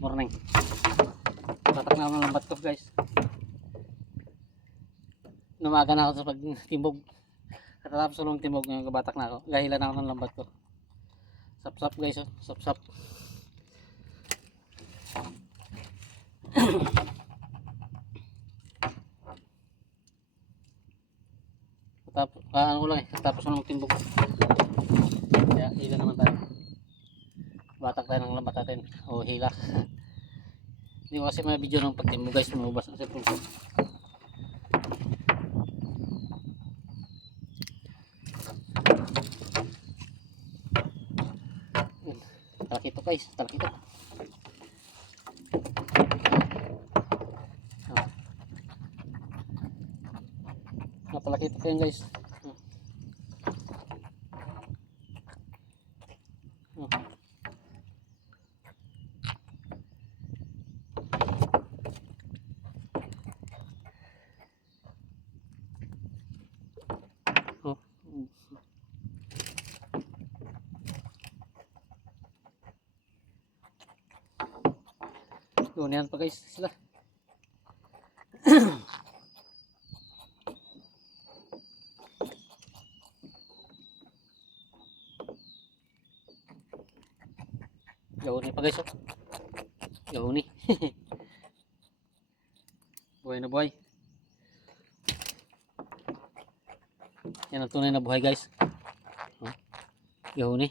good morning. Tatak na ako ng lambat ko guys. Numaga na ako sa pagtimbog. Katatapos ko ng timbog ngayon, kabatak na ako. Gahilan na ako ng lambat ko. Sap-sap guys, oh. Sap-sap. Ano ko lang eh, tapos ko ng timbog. Kaya hila naman tayo. Batak tayo ng lambat natin. O hila. Hindi ko kasi may video ng pagtimbog guys, lumabas ang cellphone ko. Talakito guys, talakito. Talakito ko yan guys. Yan pa guys sila. Gawin pa guys, oh. Gawin. Buhay na buhay. Yan ang tunay na buhay guys. Gawin.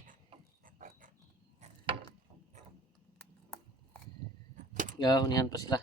Gawinihan pa sila.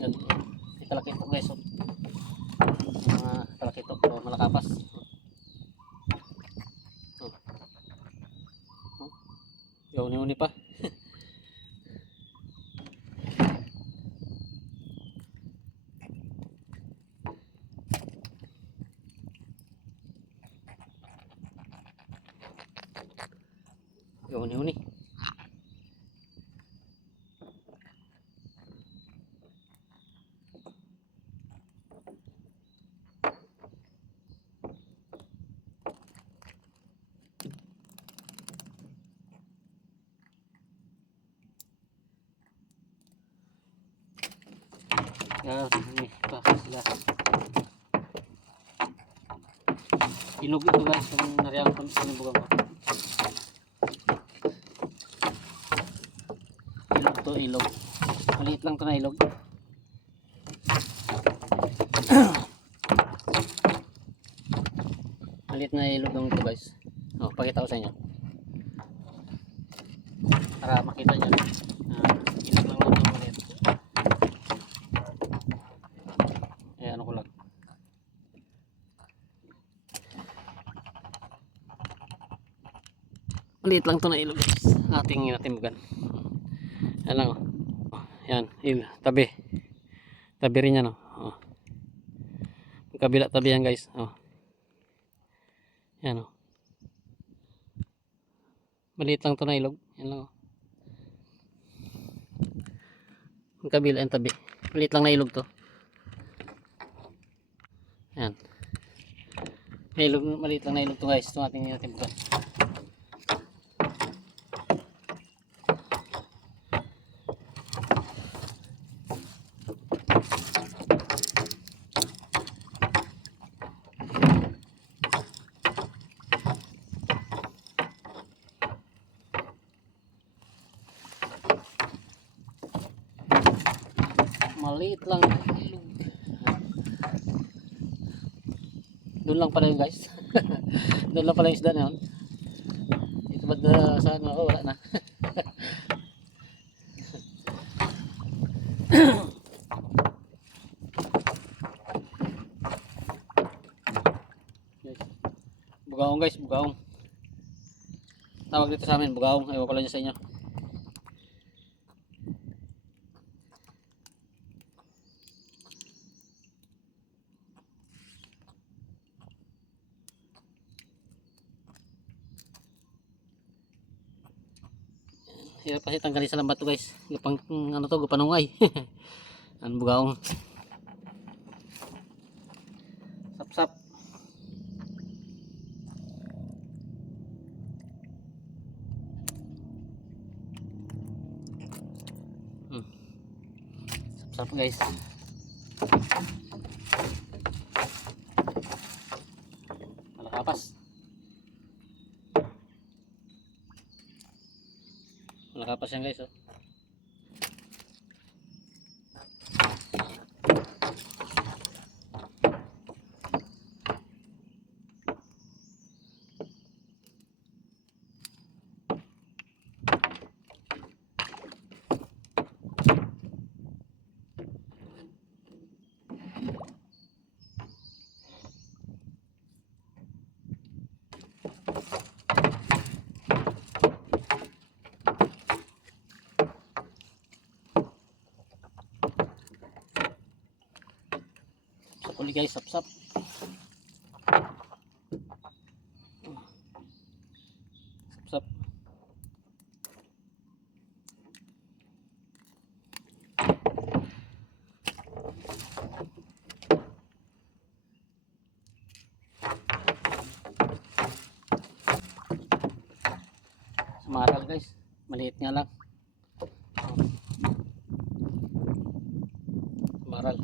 Yan, italakito guys, oh. Mga talakito, oh, malakapas. Uni pa. Uni. Ini pa sila. Ilog ito guys, yung nariyang panibugan ko. Ilog to, ilog. Maliit lang to na ilog. Maliit na ilog lang ito guys. Oh, pakita ko sa inyo. Para makita nyo. Ilog lang ito maliit. Ano ko lang. Maliit lang to na ilog guys. Ating natimbugan. Yan lang, oh. Yan, tabi. Tabi rin yan, oh. Kabila tabi yan guys, oh. Yan, oh. Maliit lang to na ilog. Yan lang, oh. Ang kabila yung tabi. Maliit lang na ilog to. Yan. Ilog, maliit lang na ilog to guys. Ito ating natimbugan. Maliit lang ilog. Doon lang pala yun guys. Doon lang pala yung isda na yun. Ito ba na saan ako? Wala na. Guys. Bugaong guys, bugaong. Tawag dito sa amin, bugaong. Ewan ko lang dyan sa inyo. Hirap kasi tanggalin sa lambat to guys. Gapang ano to, gapanungay. Ang bugaong. Sap-sap. Sap-sap guys. Malakapas. Malakapas yan guys, oh. Uli guys, sap-sap. Sap-sap. Sumaral guys, maliit nga lang. Sumaral.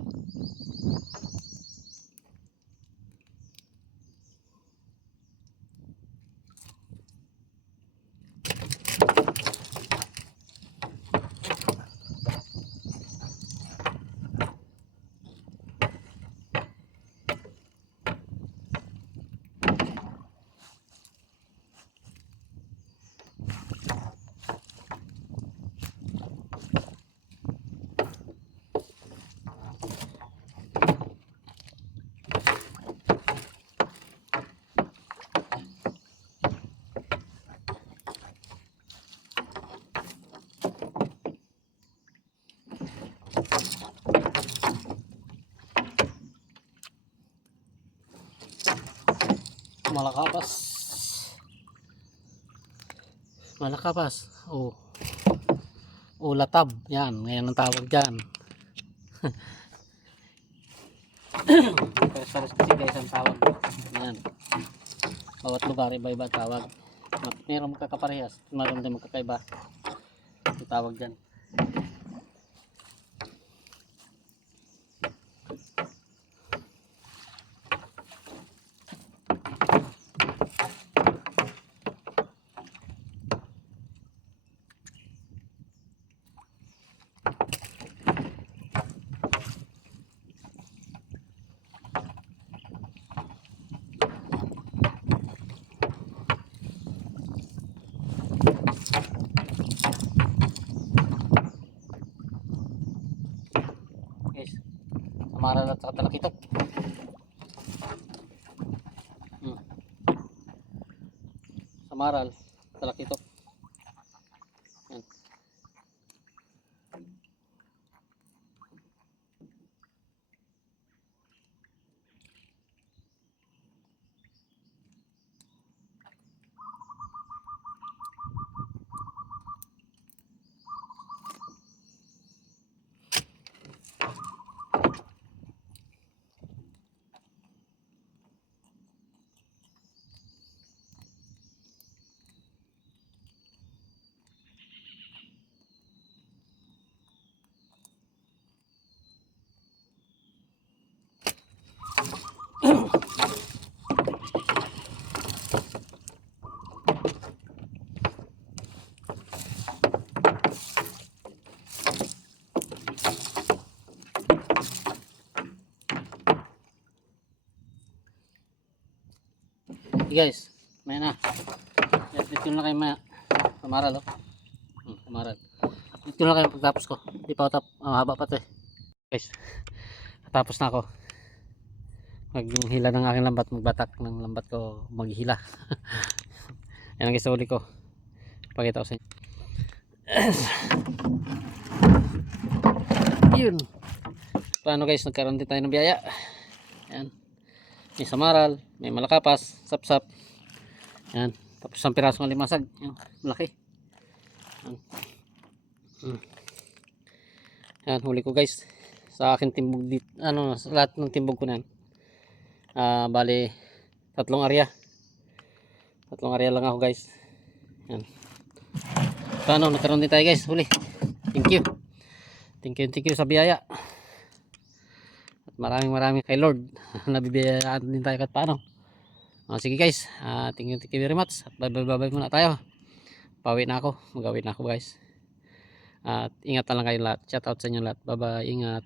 Malakapas. Malakapas. Oh. Oh, latab. Yan, ngayon ang tawag diyan. Pares-pares kasi guys ang tawag. Yan. Bawat lugar iba-iba tawag. Meron magkakaparehas, meron din magkakaiba. Ang tawag diyan. Guys, samaral at saka talakitok. Samaral, talakitok. Yan. Guys, may na. Update ko na kayo maya. Samaral, oh. Samaral. Ito na kayo pagtapos ko. Hindi pa ako haba pa to eh. Guys, tapos na ako. Maghila ng aking lambat, magbatak ng lambat ko, maghila. Yan ang isuli ko. Pakita ko sa inyo. Yun. Paano guys, nagkaroon din tayo ng biyaya. Yan. May samaral, may malakapas, sapsap. Yan. Tapos ang piraso ng limasag. Yan. Malaki. Yan. Yan, huli ko guys. Sa akin timbog dito, sa lahat ng timbog ko na yan. Bali, tatlong area lang ako guys. Yan. Paano, nagkaroon din tayo guys, huli. Thank you sa biyaya. At maraming kay Lord. Nabibiyayaan din tayo kahit paano. Sige guys, thank you very much. At bye muna tayo. Pauwi na ako, mag-away na ako guys. At ingat na lang kayo lahat. Shout out sa inyo lahat. Bye bye, ingat.